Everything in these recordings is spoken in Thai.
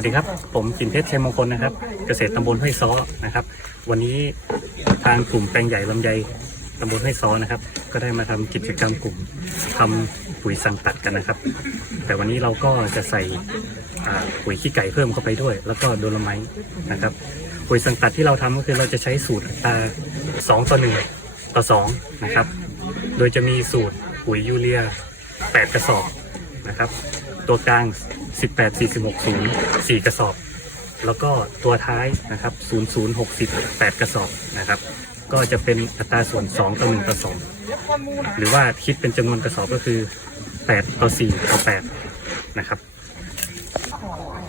วัสดีครับ ผมกินเพชรชัยมงคลนะครับ เกษตรตำบลห้วยซ้อนะครับ วันนี้ทางกลุ่มแปลงใหญ่ลำไยตำบลห้วยซ้อนะครับ ก็ได้มาทำกิจกรรมกลุ่มทำปุ๋ยสังตัดกันนะครับ แต่วันนี้เราก็จะใส่ปุ๋ยขี้ไก่เพิ่มเข้าไปด้วย แล้วก็โดลไมต์นะครับปุ๋ยสังตัดที่เราทำก็คือเราจะใช้สูตรอัตรา2ต่อ1ต่อ2นะครับ โดยจะมีสูตรปุ๋ยยูเรีย8กระสอบนะครับ ตัวกลาง 18 40 60 4 กระสอบ แล้วก็ตัวท้ายนะครับ 00 60 8 กระสอบนะครับ ก็จะเป็นอัตราส่วน 2 ต่อ1ต่อ2หรือว่าคิดเป็นจำนวนกระสอบก็คือ 8 ต่อ 4 ต่อ 8 นะครับ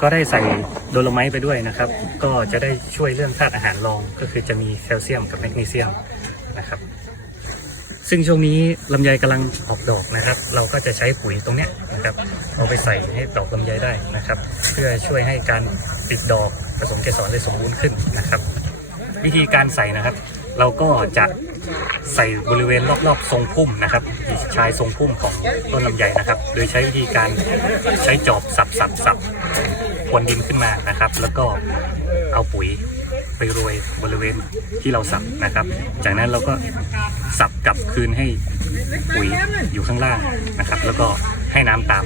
ก็ได้ใส่โดโลไมต์ไปด้วยนะครับ ก็จะได้ช่วยเรื่องธาตุอาหารรองก็คือจะมีแคลเซียมกับแมกนีเซียมนะครับ ซึ่งช่วงนี้ลำไยกำลังออกดอกนะครับ เราก็จะใช้ปุ๋ยตรงเนี้ยนะครับเอาไปใส่ให้ดอกลำไยได้นะครับ เพื่อช่วยให้การติดดอกผสมเกสรได้สมบูรณ์ขึ้นนะครับ วิธีการใส่นะครับ เราก็จะใส่บริเวณรอบๆทรงพุ่มนะครับชายทรงพุ่มของต้นลำไยนะครับ โดยใช้วิธีการใช้จอบสับสับสับพรวนดินขึ้นมานะครับ แล้วก็เอาปุ๋ย ไปโรยบริเวณที่เราสับนะครับ จากนั้นเราก็สับกลับคืนให้ปุ๋ยอยู่ข้างล่างนะครับ แล้วก็ให้น้ำตาม